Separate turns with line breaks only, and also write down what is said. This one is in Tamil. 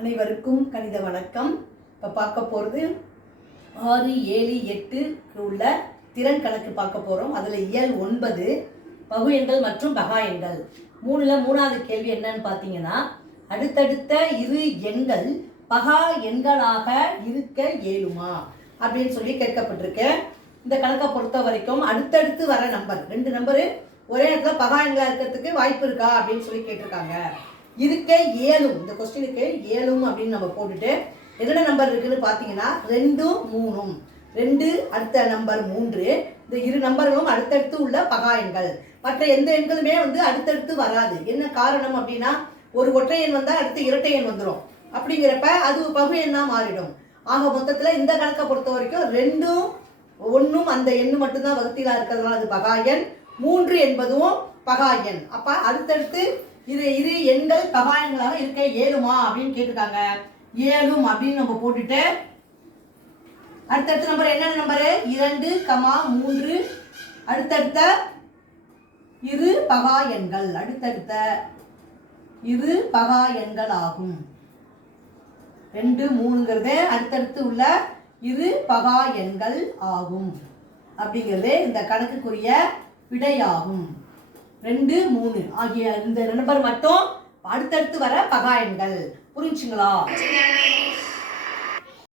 அனைவருக்கும் கணித வணக்கம். இப்போ பார்க்க போகிறது ஆறு ஏழு எட்டு உள்ள திறன் கணக்கு பார்க்க போகிறோம் அதில் இயல் ஒன்பது பகு எண்கள் மற்றும் பகா எண்கள். மூணில் மூணாவது கேள்வி என்னன்னு பார்த்தீங்கன்னா அடுத்தடுத்த இரு எண்கள் பகா எண்களாக இருக்க இயலுமா? அப்படின்னு சொல்லி கேட்கப்பட்டிருக்கு. இந்த கணக்கை பொறுத்த வரைக்கும் அடுத்தடுத்து வர நம்பர் ரெண்டு நம்பரு ஒரே இடத்துல பகா எண்களாக இருக்கிறதுக்கு வாய்ப்பு இருக்கா அப்படின்னு சொல்லி கேட்டிருக்காங்க. இருக்க ஏழும் இந்த கொஸ்டினுக்கு ஏழும் அப்படின்னு நம்ம போட்டுட்டு என்னென்ன நம்பர் இருக்குன்னு பார்த்தீங்கன்னா ரெண்டும் மூணும். ரெண்டு அடுத்த நம்பர் மூன்று. இந்த இரு நம்பர்களும் அடுத்தடுத்து உள்ள பகா எண்கள். மற்ற எந்த எண்களுமே வந்து அடுத்தடுத்து வராது. என்ன காரணம் அப்படின்னா ஒரு ஒற்றை எண் வந்தால் அடுத்து இரட்டை எண் வந்துடும் அப்படிங்கிறப்ப அது பகு எண்ணா மாறிடும். ஆக மொத்தத்தில் இந்த கணக்கை பொறுத்த வரைக்கும் ரெண்டும் ஒன்றும் அந்த எண்ணு மட்டும்தான் வகுத்திலா இருக்கிறதுனால அது பகா எண். மூன்று என்பதும் பகா எண். அப்போ அடுத்தடுத்து இது இரு எண்கள் தகாயங்களாக எண்களாக இருக்க ஏழுமா அப்படின்னு கேட்டிருக்காங்க. ஏழும் அப்படின்னு நம்ம போட்டுட்டு அடுத்தடுத்த நம்பர் என்னென்ன நம்பரு இரண்டு கமா மூன்று. அடுத்தடுத்த இரு பகா எண்கள். அடுத்தடுத்த இரு பகா எண்கள் ஆகும். ரெண்டு மூணுங்கிறது அடுத்தடுத்து உள்ள இரு பகா எண்கள் ஆகும். அப்படிங்கிறது இந்த கணக்குக்குரிய விடையாகும். ரெண்டு மூணு. ஆகிய இந்த நம்பர் மட்டும் அடுத்தடுத்து வர பகா எண்கள் புரிஞ்சுங்களா